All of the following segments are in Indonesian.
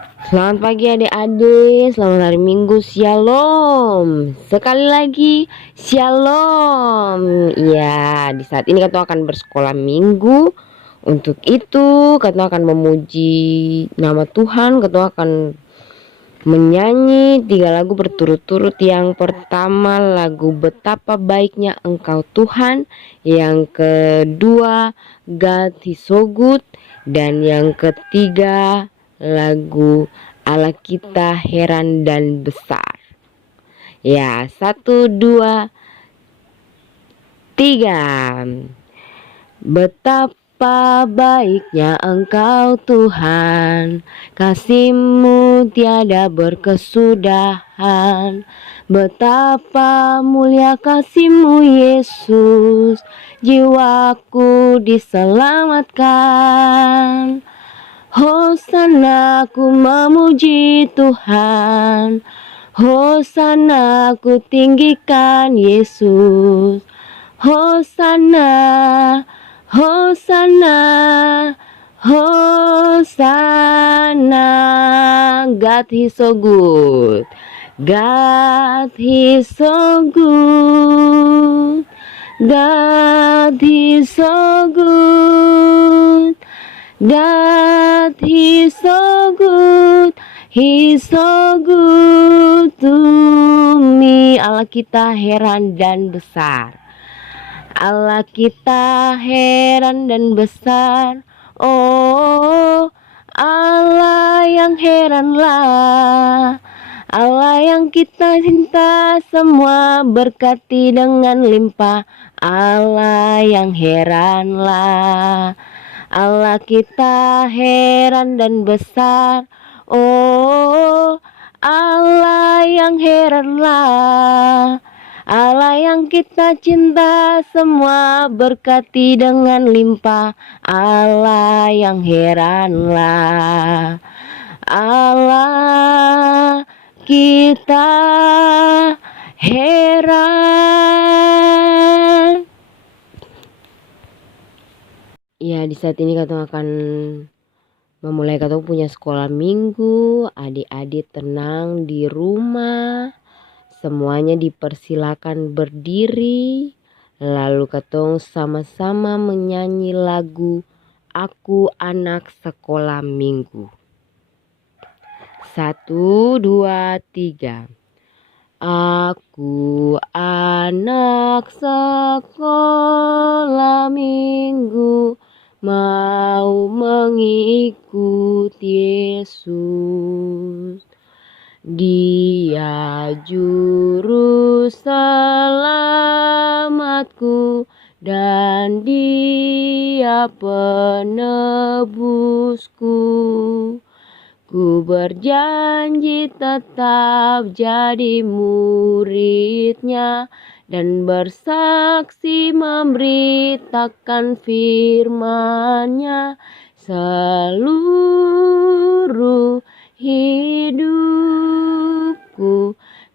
Selamat pagi adik-adik, selamat hari Minggu, Shalom. Sekali lagi, Shalom. Ya, di saat ini Kata akan bersekolah minggu. Untuk itu, Kata akan memuji nama Tuhan. Kata akan menyanyi 3 lagu berturut-turut. Yang pertama lagu Betapa Baiknya Engkau Tuhan. Yang kedua God is so good. Dan yang ketiga lagu Allah kita heran dan besar. Ya, 1, 2, 3. Betapa baiknya Engkau Tuhan, kasih-Mu tiada berkesudahan. Betapa mulia kasih-Mu Yesus, jiwaku diselamatkan. Hosana ku memuji Tuhan, Hosana ku tinggikan Yesus. Hosana, Hosana, Hosana. God is so good. God is so good. God is so good. God is so good. He's so good to me. Allah kita heran dan besar. Allah kita heran dan besar. Oh, Allah yang heranlah. Allah yang kita cinta, semua berkati dengan limpah. Allah yang heranlah. Allah kita heran dan besar. Oh, Allah yang heranlah. Allah yang kita cinta, semua berkati dengan limpah. Allah yang heranlah. Allah kita heran. Ya, di saat ini Kata akan memulai Kata punya sekolah minggu. Adik-adik tenang di rumah. Semuanya dipersilakan berdiri. Lalu Kata sama-sama menyanyi lagu Aku Anak Sekolah Minggu. 1, 2, 3. Aku anak sekolah minggu, mau mengikut Yesus. Dia juru selamatku dan Dia penebusku. Ku berjanji tetap jadi muridnya dan bersaksi memberitakan firman-Nya seluruh hidupku.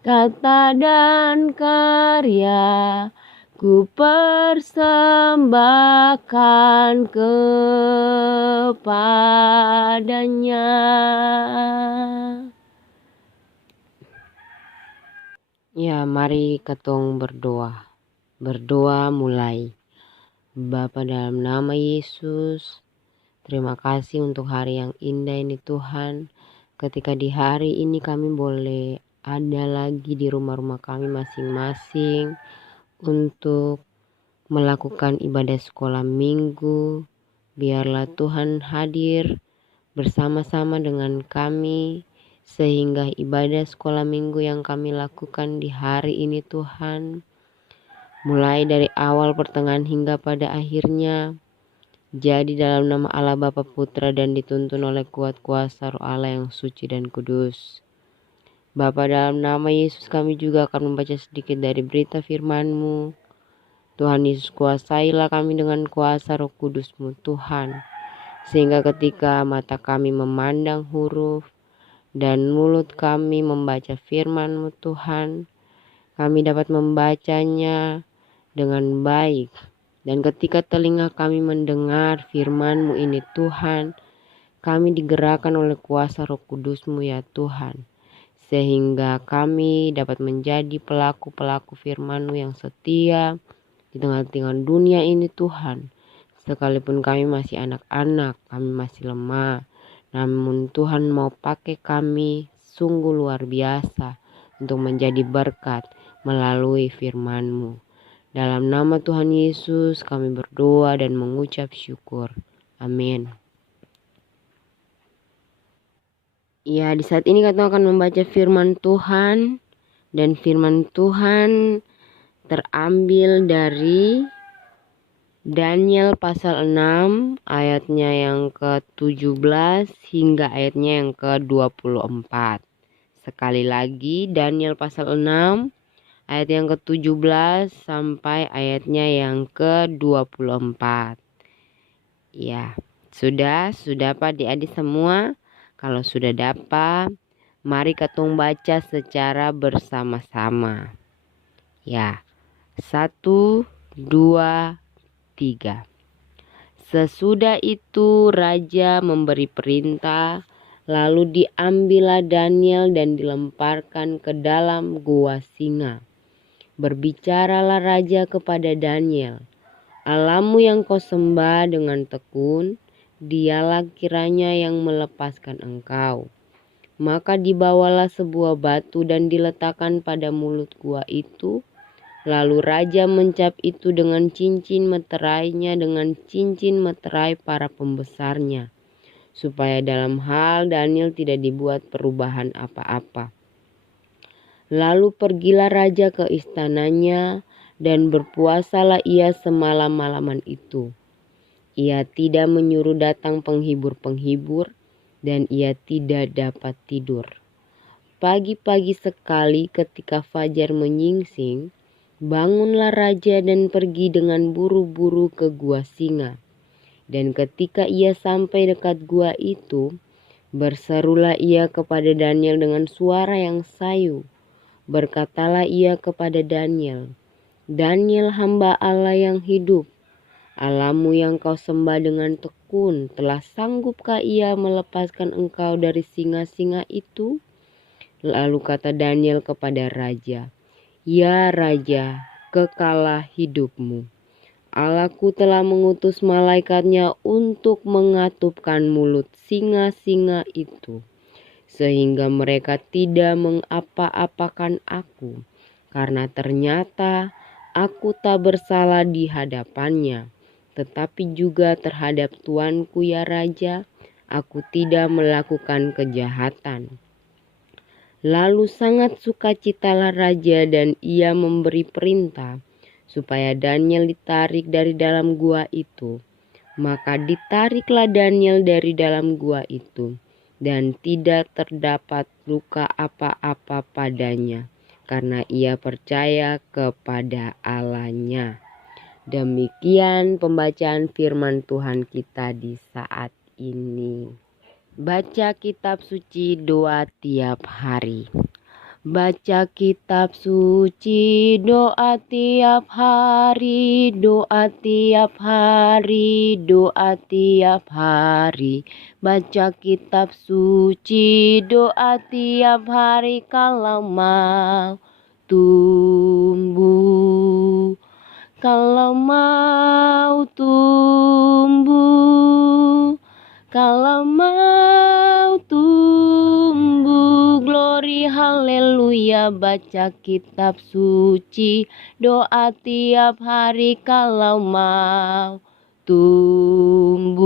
Kata dan karya ku persembahkan kepadanya. Ya, mari Katong berdoa. Berdoa mulai. Bapa dalam nama Yesus, terima kasih untuk hari yang indah ini Tuhan. Ketika di hari ini kami boleh ada lagi di rumah-rumah kami masing-masing untuk melakukan ibadah sekolah minggu. Biarlah Tuhan hadir bersama-sama dengan kami sehingga ibadah sekolah minggu yang kami lakukan di hari ini Tuhan, mulai dari awal, pertengahan hingga pada akhirnya, jadi dalam nama Allah Bapa Putra dan dituntun oleh kuat kuasa Roh Allah yang suci dan kudus. Bapa, dalam nama Yesus kami juga akan membaca sedikit dari berita firman-Mu. Tuhan Yesus, kuasailah kami dengan kuasa Roh Kudus-Mu Tuhan, sehingga ketika mata kami memandang huruf dan mulut kami membaca firman-Mu Tuhan, kami dapat membacanya dengan baik. Dan ketika telinga kami mendengar firman-Mu ini Tuhan, kami digerakkan oleh kuasa Roh Kudus-Mu ya Tuhan, sehingga kami dapat menjadi pelaku-pelaku firman-Mu yang setia di tengah-tengah dunia ini Tuhan. Sekalipun kami masih anak-anak, kami masih lemah, namun Tuhan mau pakai kami sungguh luar biasa untuk menjadi berkat melalui firman-Mu. Dalam nama Tuhan Yesus kami berdoa dan mengucap syukur. Amin. Ya, di saat ini kita akan membaca firman Tuhan, dan firman Tuhan terambil dari Daniel pasal 6 ayatnya yang ke-17 hingga ayatnya yang ke-24. Sekali lagi Daniel pasal 6 ayat yang ke-17 sampai ayatnya yang ke-24. Ya, sudah Pak adik-adik semua? Kalau sudah dapat, mari kita baca secara bersama-sama. Ya, 1, 2, 3. Sesudah itu raja memberi perintah, lalu diambillah Daniel dan dilemparkan ke dalam gua singa. Berbicaralah raja kepada Daniel, Allahmu yang kau sembah dengan tekun, dialah kiranya yang melepaskan engkau. Maka dibawalah sebuah batu dan diletakkan pada mulut gua itu. Lalu raja mencap itu dengan cincin meterainya dengan cincin meterai para pembesarnya, supaya dalam hal Daniel tidak dibuat perubahan apa-apa. Lalu pergilah raja ke istananya dan berpuasalah ia semalam-malaman itu. Ia tidak menyuruh datang penghibur-penghibur dan ia tidak dapat tidur. Pagi-pagi sekali ketika fajar menyingsing, bangunlah raja dan pergi dengan buru-buru ke gua singa. Dan ketika ia sampai dekat gua itu, berserulah ia kepada Daniel dengan suara yang sayu. Berkatalah ia kepada Daniel, Daniel hamba Allah yang hidup, Allahmu yang kau sembah dengan tekun, telah sanggupkah ia melepaskan engkau dari singa-singa itu? Lalu kata Daniel kepada raja, Ya Raja, kekalah hidupmu. Allahku telah mengutus malaikatnya untuk mengatupkan mulut singa-singa itu, sehingga mereka tidak mengapa-apakan aku, karena ternyata aku tak bersalah di hadapannya, tetapi juga terhadap tuanku ya Raja, aku tidak melakukan kejahatan. Lalu sangat sukacitalah raja dan ia memberi perintah supaya Daniel ditarik dari dalam gua itu. Maka ditariklah Daniel dari dalam gua itu dan tidak terdapat luka apa-apa padanya karena ia percaya kepada Allahnya. Demikian pembacaan firman Tuhan kita di saat ini. Baca kitab suci doa tiap hari. Baca kitab suci doa tiap hari, doa tiap hari, doa tiap hari. Baca kitab suci doa tiap hari kalau mau tumbuh. Kalau mau tumbuh. Kalau mau tumbuh, glory haleluya, baca kitab suci, doa tiap hari kalau mau tumbuh.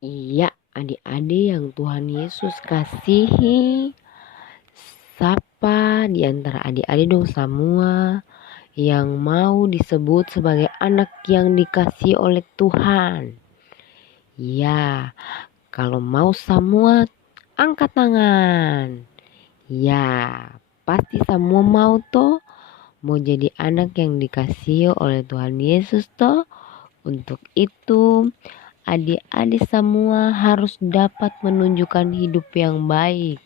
Iya, adik-adik yang Tuhan Yesus kasihi, sapa di antara adik-adik dong semua yang mau disebut sebagai anak yang dikasihi oleh Tuhan. Ya, kalau mau semua angkat tangan. Ya, pasti semua mau toh. Mau jadi anak yang dikasihi oleh Tuhan Yesus toh. Untuk itu, adik-adik semua harus dapat menunjukkan hidup yang baik.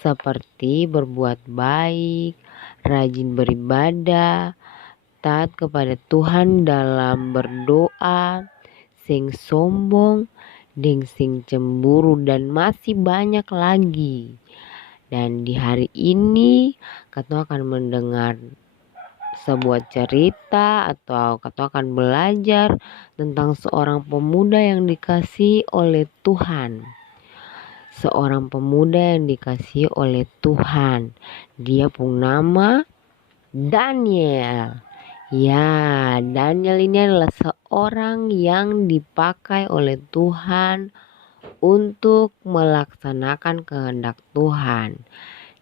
Seperti berbuat baik, rajin beribadah, taat kepada Tuhan dalam berdoa, sing sombong, deng sing cemburu, dan masih banyak lagi. Dan di hari ini Kato akan mendengar sebuah cerita atau Kato akan belajar tentang seorang pemuda yang dikasihi oleh Tuhan. Seorang pemuda yang dikasihi oleh Tuhan. Dia punya nama Daniel. Ya, Daniel ini adalah seorang yang dipakai oleh Tuhan untuk melaksanakan kehendak Tuhan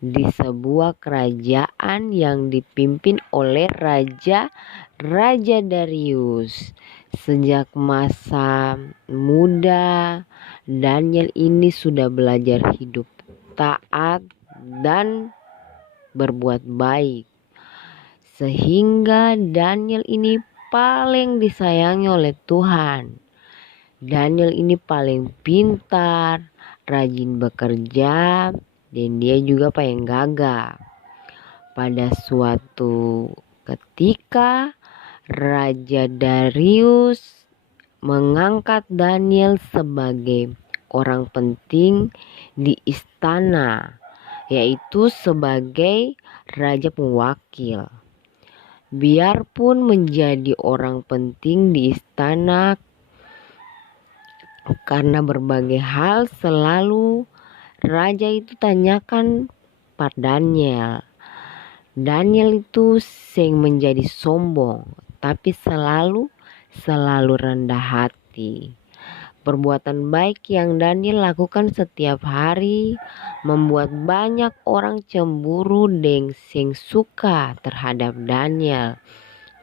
di sebuah kerajaan yang dipimpin oleh Raja Darius. Sejak masa muda, Daniel ini sudah belajar hidup taat dan berbuat baik. Sehingga Daniel ini paling disayangi oleh Tuhan. Daniel ini paling pintar, rajin bekerja, dan dia juga paling gagah. Pada suatu ketika, Raja Darius mengangkat Daniel sebagai orang penting di istana, yaitu sebagai raja pewakil. Biarpun menjadi orang penting di istana karena berbagai hal selalu raja itu tanyakan pada Daniel. Daniel itu sing menjadi sombong, tapi selalu rendah hati. Perbuatan baik yang Daniel lakukan setiap hari membuat banyak orang cemburu dan sing suka terhadap Daniel,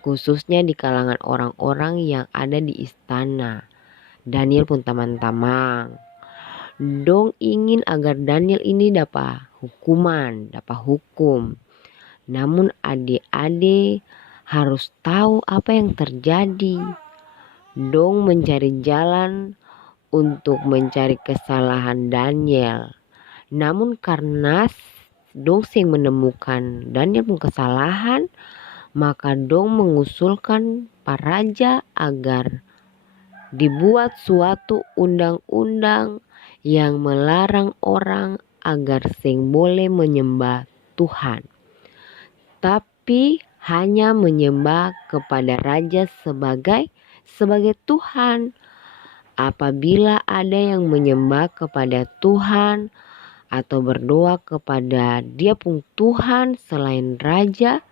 khususnya di kalangan orang-orang yang ada di istana. Daniel pun teman-teman dong ingin agar Daniel ini dapat hukum. Namun adik-adik harus tahu apa yang terjadi. Dong mencari jalan untuk mencari kesalahan Daniel. Namun karena dong sing menemukan Daniel pun kesalahan, maka dong mengusulkan para raja agar dibuat suatu undang-undang yang melarang orang agar sing boleh menyembah Tuhan, tapi hanya menyembah kepada raja sebagai Tuhan. Apabila ada yang menyembah kepada Tuhan atau berdoa kepada dia pun Tuhan selain raja,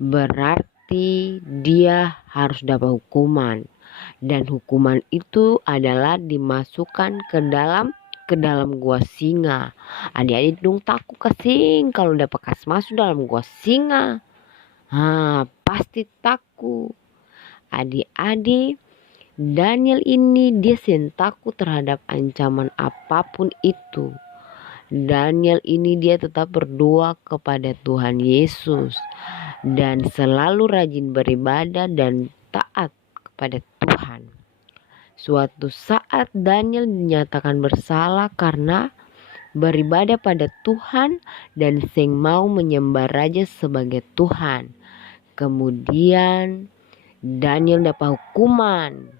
berarti dia harus dapat hukuman. Dan hukuman itu adalah dimasukkan ke dalam gua singa. Adik-adik dong takut kasing kalau dapat kas masuk dalam gua singa. Pasti takut. Adik-adik, Daniel ini dia sen takut terhadap ancaman apapun itu. Daniel ini dia tetap berdoa kepada Tuhan Yesus dan selalu rajin beribadah dan taat kepada Tuhan. Suatu saat Daniel dinyatakan bersalah karena beribadah pada Tuhan dan sing mau menyembah raja sebagai Tuhan. Kemudian Daniel dapat hukuman.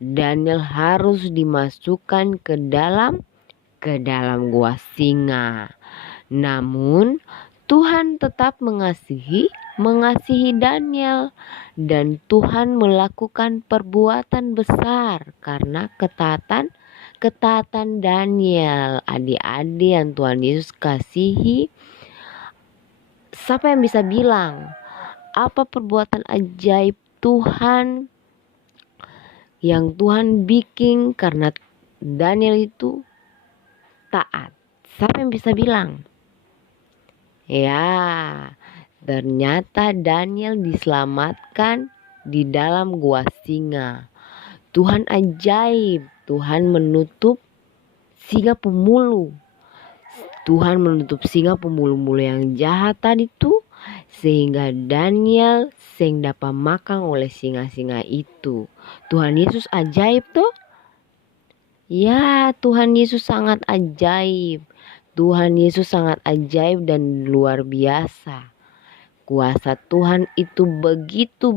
Daniel harus dimasukkan ke dalam gua singa. Namun Tuhan tetap mengasihi Daniel, dan Tuhan melakukan perbuatan besar karena ketaatan Daniel. Adik-adik yang Tuhan Yesus kasihi, siapa yang bisa bilang apa perbuatan ajaib Tuhan yang Tuhan bikin karena Daniel itu taat? Siapa yang bisa bilang? Ya, ternyata Daniel diselamatkan di dalam gua singa. Tuhan ajaib. Tuhan menutup singa pemulu. Tuhan menutup singa pemulu-mulu yang jahat tadi tuh, sehingga Daniel sing dapat makan oleh singa-singa itu. Tuhan Yesus ajaib tuh. Ya, Tuhan Yesus sangat ajaib. Tuhan Yesus sangat ajaib dan luar biasa. Kuasa Tuhan itu begitu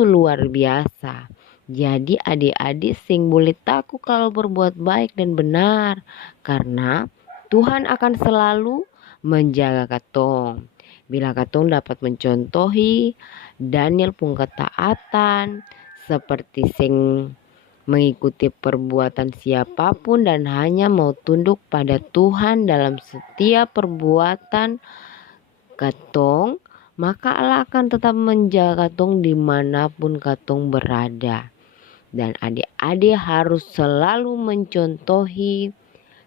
luar biasa. Jadi adik-adik sing boleh takut kalau berbuat baik dan benar, karena Tuhan akan selalu menjaga katong. Bila katong dapat mencontohi Daniel pun ketaatan seperti sing mengikuti perbuatan siapapun dan hanya mau tunduk pada Tuhan dalam setiap perbuatan katong, maka Allah akan tetap menjaga katong dimanapun katong berada. Dan adik-adik harus selalu mencontohi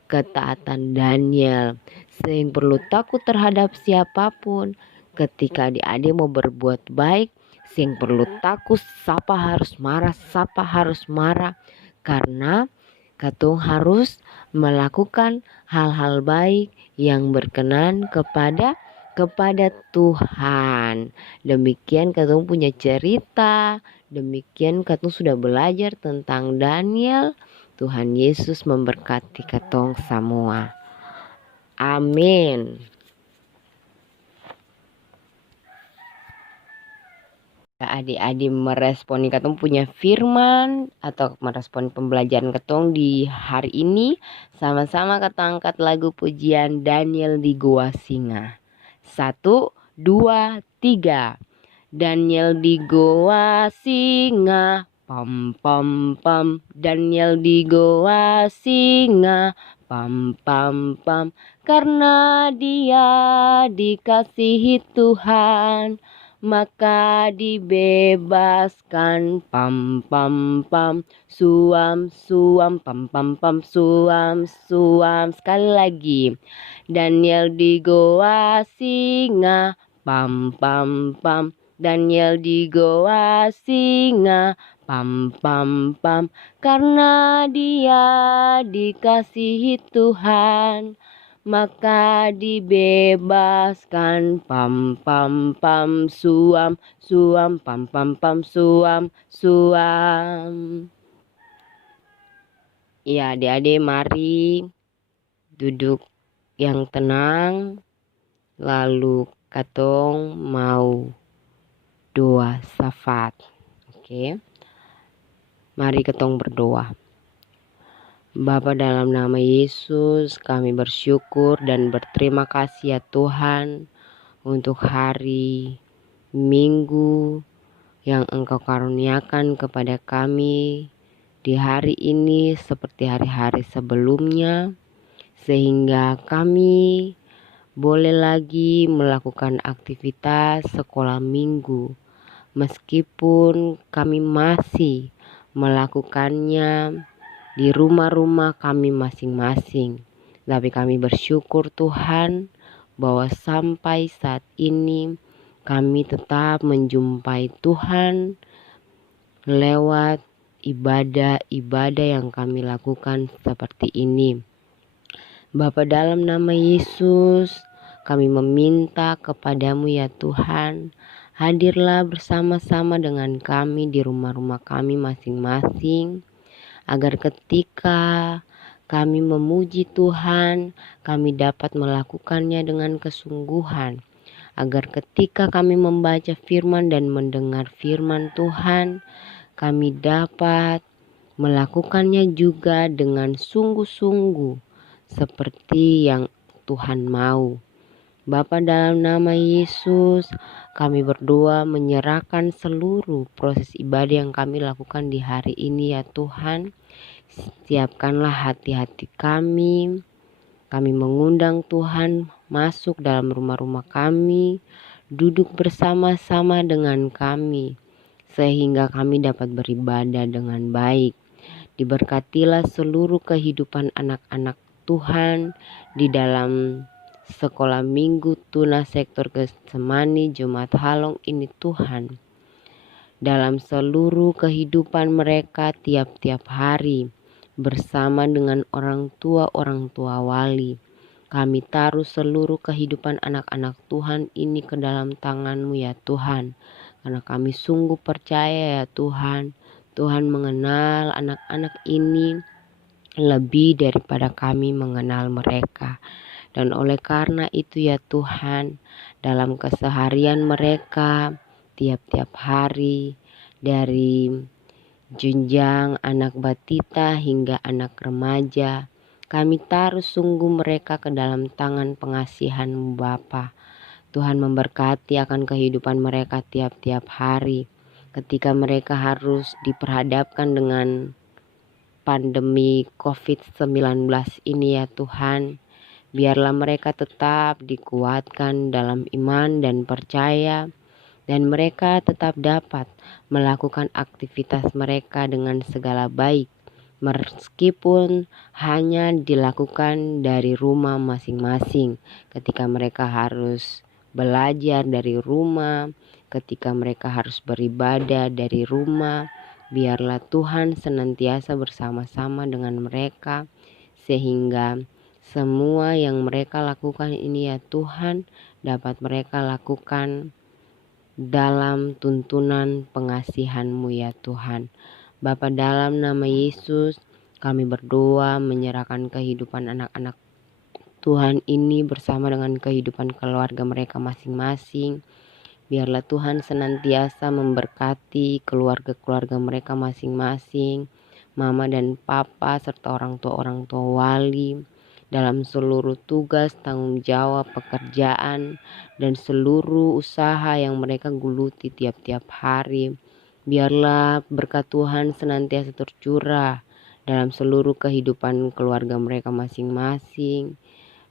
ketaatan Daniel, sehingga perlu takut terhadap siapapun. Ketika adik-adik mau berbuat baik, sehingga perlu takut siapa harus marah, karena katong harus melakukan hal-hal baik yang berkenan kepada Tuhan. Demikian katong punya cerita, demikian katong sudah belajar tentang Daniel. Tuhan Yesus memberkati katong semua. Amin. Adik-adik meresponi katong punya firman atau meresponi pembelajaran katong di hari ini, sama-sama katong angkat lagu pujian Daniel di Goa Singa. 1, 2, 3. Daniel di Goa Singa, pam pam pam. Daniel di Goa Singa, pam pam pam. Karena dia dikasihi Tuhan, maka dibebaskan, pam pam pam. Suam suam, pam pam pam. Suam suam. Sekali lagi, Daniel di Goa Singa, pam pam pam. Daniel di Goa Singa, pam pam pam. Karena dia dikasihi Tuhan, maka dibebaskan, pam pam pam. Suam suam, pam pam pam. Suam suam. Ya, adik-adik mari duduk yang tenang, lalu katong mau doa syafaat. Oke. Mari katong berdoa. Bapa, dalam nama Yesus kami bersyukur dan berterima kasih ya Tuhan untuk hari Minggu yang Engkau karuniakan kepada kami di hari ini seperti hari-hari sebelumnya, sehingga kami boleh lagi melakukan aktivitas sekolah minggu. Meskipun kami masih melakukannya di rumah-rumah kami masing-masing, tapi kami bersyukur Tuhan bahwa sampai saat ini kami tetap menjumpai Tuhan lewat ibadah-ibadah yang kami lakukan seperti ini. Bapa, dalam nama Yesus kami meminta kepadamu ya Tuhan, hadirlah bersama-sama dengan kami di rumah-rumah kami masing-masing, agar ketika kami memuji Tuhan, kami dapat melakukannya dengan kesungguhan. Agar ketika kami membaca firman dan mendengar firman Tuhan, kami dapat melakukannya juga dengan sungguh-sungguh seperti yang Tuhan mau. Bapa, dalam nama Yesus kami berdoa menyerahkan seluruh proses ibadah yang kami lakukan di hari ini ya Tuhan. Siapkanlah hati-hati kami. Kami mengundang Tuhan masuk dalam rumah-rumah kami, duduk bersama-sama dengan kami, sehingga kami dapat beribadah dengan baik. Diberkatilah seluruh kehidupan anak-anak Tuhan di dalam sekolah minggu Tunas Sektor Getsemani Jumat Halong ini Tuhan. Dalam seluruh kehidupan mereka tiap-tiap hari bersama dengan orang tua wali. Kami taruh seluruh kehidupan anak-anak Tuhan ini ke dalam tangan-Mu ya Tuhan. Karena kami sungguh percaya ya Tuhan, Tuhan mengenal anak-anak ini lebih daripada kami mengenal mereka. Dan oleh karena itu ya Tuhan, dalam keseharian mereka tiap-tiap hari, dari jenjang anak batita hingga anak remaja, kami taruh sungguh mereka ke dalam tangan pengasihan-Mu Bapa. Tuhan memberkati akan kehidupan mereka tiap-tiap hari. Ketika mereka harus diperhadapkan dengan pandemi COVID-19 ini ya Tuhan, biarlah mereka tetap dikuatkan dalam iman dan percaya, dan mereka tetap dapat melakukan aktivitas mereka dengan segala baik, meskipun hanya dilakukan dari rumah masing-masing. Ketika mereka harus belajar dari rumah, ketika mereka harus beribadah dari rumah, biarlah Tuhan senantiasa bersama-sama dengan mereka, sehingga semua yang mereka lakukan ini ya Tuhan dapat mereka lakukan dalam tuntunan pengasihan-Mu ya Tuhan. Bapa, dalam nama Yesus kami berdoa menyerahkan kehidupan anak-anak Tuhan ini bersama dengan kehidupan keluarga mereka masing-masing. Biarlah Tuhan senantiasa memberkati keluarga-keluarga mereka masing-masing, mama dan papa serta orang tua wali, dalam seluruh tugas, tanggung jawab, pekerjaan, dan seluruh usaha yang mereka geluti tiap-tiap hari. Biarlah berkat Tuhan senantiasa tercurah dalam seluruh kehidupan keluarga mereka masing-masing,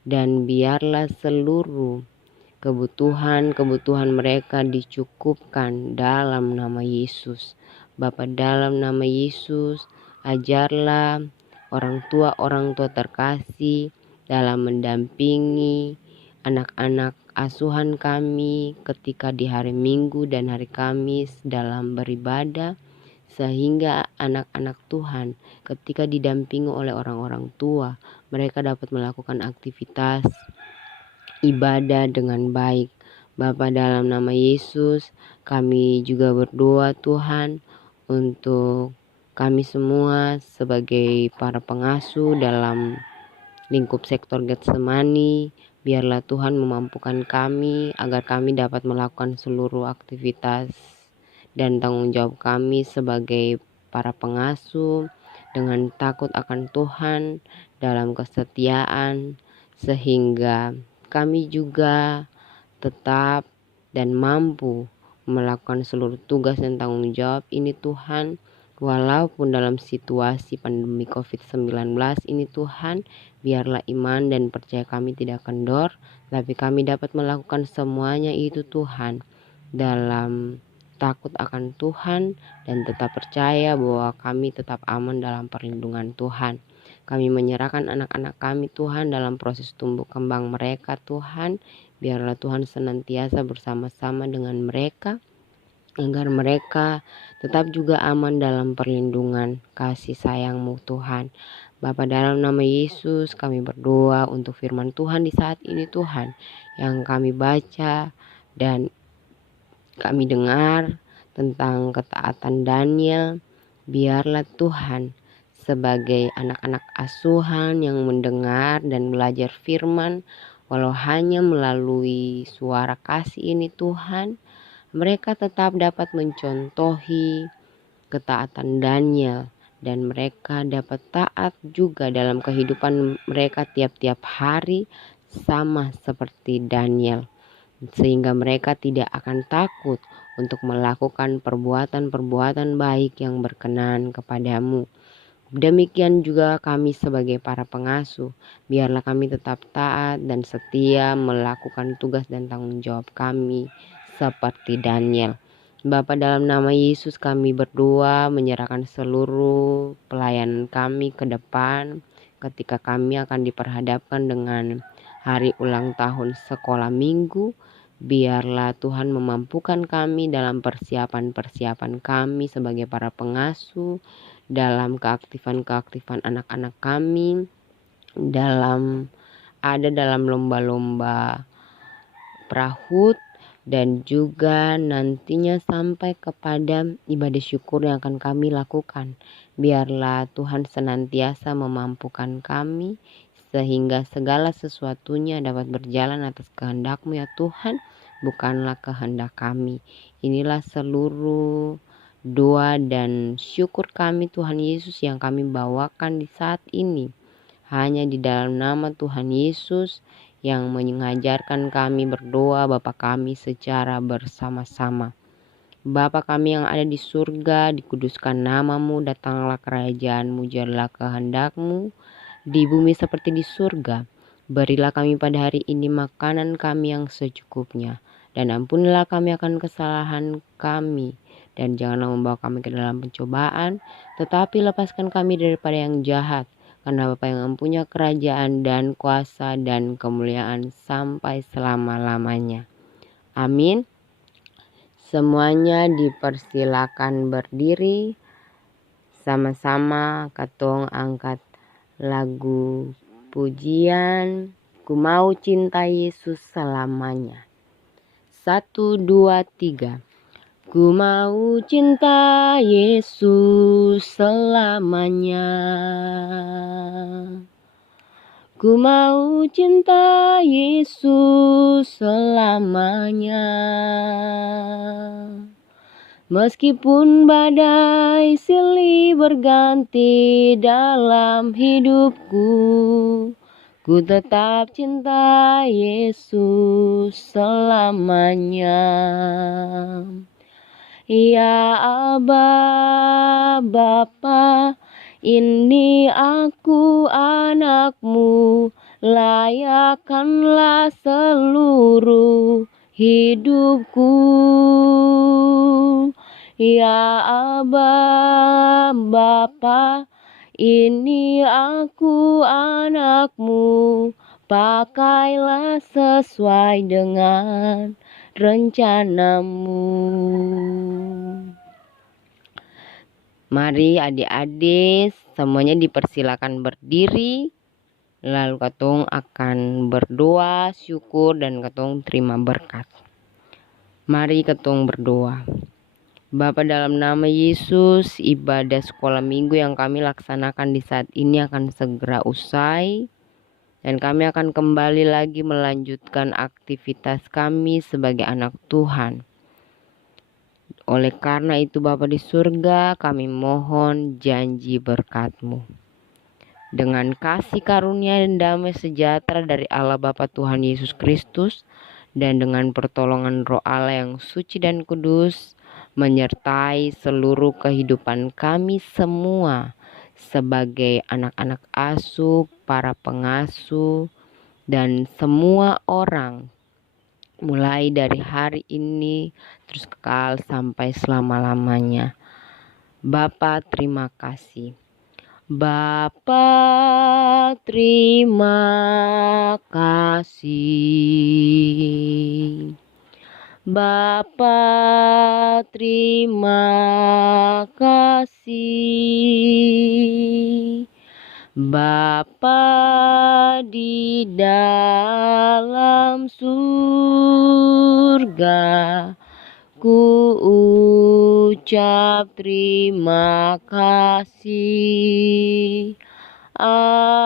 dan biarlah seluruh kebutuhan mereka dicukupkan dalam nama Yesus. Bapa, dalam nama Yesus, ajarlah orang tua terkasih dalam mendampingi anak-anak asuhan kami ketika di hari Minggu dan hari Kamis dalam beribadah, sehingga anak-anak Tuhan ketika didampingi oleh orang-orang tua, mereka dapat melakukan aktivitas ibadah dengan baik. Bapa, dalam nama Yesus kami juga berdoa Tuhan untuk kami semua sebagai para pengasuh dalam lingkup sektor Getsemani. Biarlah Tuhan memampukan kami agar kami dapat melakukan seluruh aktivitas dan tanggung jawab kami sebagai para pengasuh dengan takut akan Tuhan dalam kesetiaan, sehingga kami juga tetap dan mampu melakukan seluruh tugas dan tanggung jawab ini Tuhan, walaupun dalam situasi pandemi COVID-19 ini Tuhan. Biarlah iman dan percaya kami tidak kendor, tapi kami dapat melakukan semuanya itu Tuhan dalam takut akan Tuhan, dan tetap percaya bahwa kami tetap aman dalam perlindungan Tuhan. Kami menyerahkan anak-anak kami Tuhan dalam proses tumbuh kembang mereka Tuhan. Biarlah Tuhan senantiasa bersama-sama dengan mereka, agar mereka tetap juga aman dalam perlindungan kasih sayang-Mu Tuhan. Bapa, dalam nama Yesus kami berdoa untuk firman Tuhan di saat ini Tuhan, yang kami baca dan kami dengar tentang ketaatan Daniel. Biarlah Tuhan sebagai anak-anak asuhan yang mendengar dan belajar firman, walau hanya melalui suara kasih ini Tuhan, mereka tetap dapat mencontohi ketaatan Daniel, dan mereka dapat taat juga dalam kehidupan mereka tiap-tiap hari sama seperti Daniel, sehingga mereka tidak akan takut untuk melakukan perbuatan-perbuatan baik yang berkenan kepadamu. Demikian juga kami sebagai para pengasuh, biarlah kami tetap taat dan setia melakukan tugas dan tanggung jawab kami seperti Daniel. Bapa, dalam nama Yesus kami berdoa menyerahkan seluruh pelayanan kami ke depan ketika kami akan diperhadapkan dengan hari ulang tahun sekolah minggu. Biarlah Tuhan memampukan kami dalam persiapan-persiapan kami sebagai para pengasuh, dalam keaktifan anak-anak kami, dalam lomba-lomba prahut, dan juga nantinya sampai kepada ibadah syukur yang akan kami lakukan. Biarlah Tuhan senantiasa memampukan kami sehingga segala sesuatunya dapat berjalan atas kehendak-Mu ya Tuhan, bukanlah kehendak kami. Inilah seluruh doa dan syukur kami Tuhan Yesus yang kami bawakan di saat ini. Hanya di dalam nama Tuhan Yesus yang mengajarkan kami berdoa Bapa kami secara bersama-sama. Bapa kami yang ada di surga, dikuduskan nama-Mu, datanglah kerajaan-Mu, jadilah kehendak-Mu di bumi seperti di surga. Berilah kami pada hari ini makanan kami yang secukupnya, dan ampunilah kami akan kesalahan kami, dan janganlah membawa kami ke dalam pencobaan, tetapi lepaskan kami daripada yang jahat, karena Bapa yang mempunyai kerajaan dan kuasa dan kemuliaan sampai selama-lamanya. Amin. Semuanya dipersilakan berdiri. Sama-sama katong angkat lagu pujian Ku Mau Cinta Yesus Selamanya. 1, 2, 3. Ku mau cinta Yesus selamanya. Ku mau cinta Yesus selamanya. Meskipun badai silih berganti dalam hidupku, ku tetap cinta Yesus selamanya. Ya Aba, Bapa, ini aku anakmu, layakkanlah seluruh hidupku. Ya Aba, Bapa, ini aku anakmu, pakailah sesuai dengan rencanamu. Mari adik-adik semuanya dipersilakan berdiri. Lalu katong akan berdoa, syukur, dan katong terima berkat. Mari katong berdoa. Bapa dalam nama Yesus, ibadah sekolah minggu yang kami laksanakan di saat ini akan segera usai. Dan kami akan kembali lagi melanjutkan aktivitas kami sebagai anak Tuhan. Oleh karena itu Bapa di surga, kami mohon janji berkat-Mu. Dengan kasih karunia dan damai sejahtera dari Allah Bapa Tuhan Yesus Kristus, dan dengan pertolongan Roh Allah yang suci dan kudus, menyertai seluruh kehidupan kami semua sebagai anak-anak asuh, para pengasuh, dan semua orang, mulai dari hari ini terus kekal sampai selama-lamanya. Bapa terima kasih. Bapa terima kasih. Bapa terima kasih. Bapa di dalam surga, ku ucap terima kasih. Amin.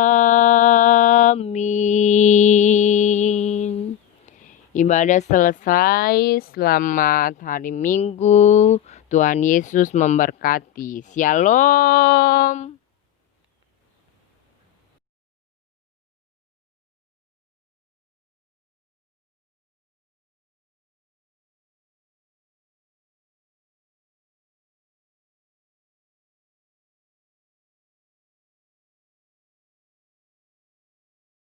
Ibadah selesai. Selamat hari Minggu. Tuhan Yesus memberkati. Shalom.